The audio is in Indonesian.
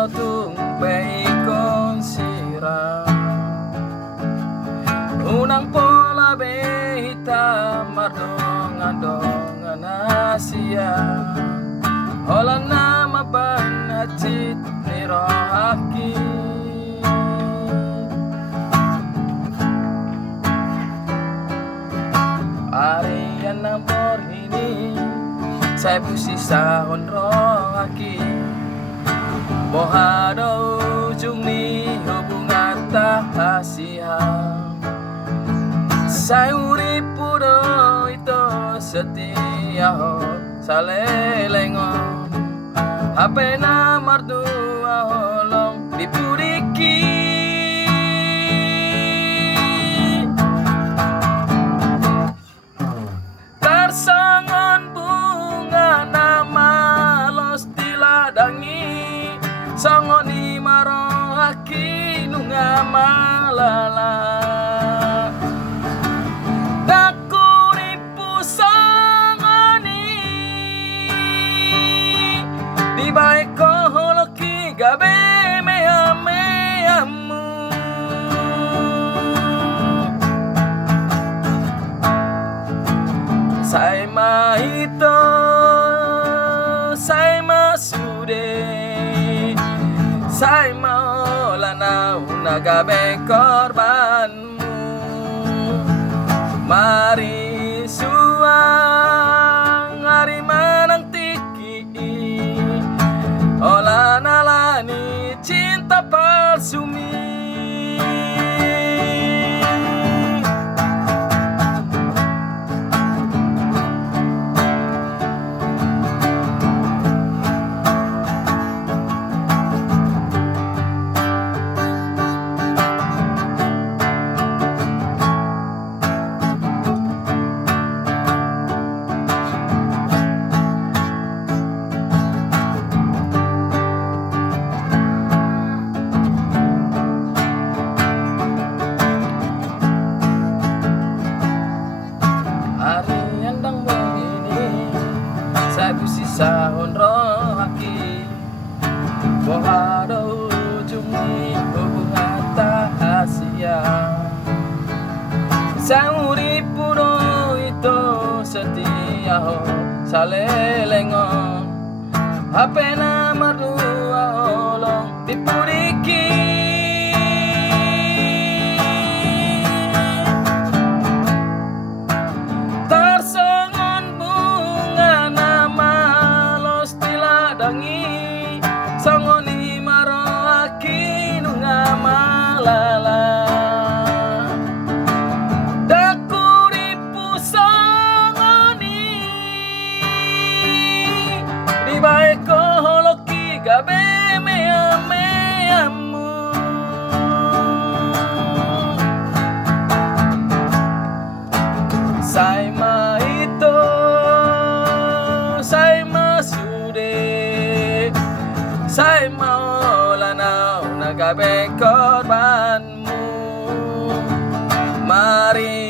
lo tumpay kong sira. Unang pola behita mardongan-dongan Asia. Ola nama ban hacit ni rohaki. Arian ng porhini saya busi sahon rohaki. Bohado ujung ni hubungan tahasia. Saya urip pudo itu setia ho salelengon. HP na mardua holong dipuriki. Tarsangon bunga nama los diladangi. Sangoni marohaki nunga malala. Nakuripu sangoni di baik koholoki gabe meamu. Saya mahito, saya masude, saya mau lanau nagabe korbanmu. Mari suang hari manang tiki, olah nalani cinta palsumi. Busi sahon rohaki. Bohado ujungi hubungan tahasia. Sauri puno itu setia ho salelengon. HP na mardua holong dipuriki. Sangoni marohaki nunga malala. Dakuripu sangoni di baik koholoki gabe meamu. Saya mahito, saya masude, saya mau lanau nagabe korbanmu. Mari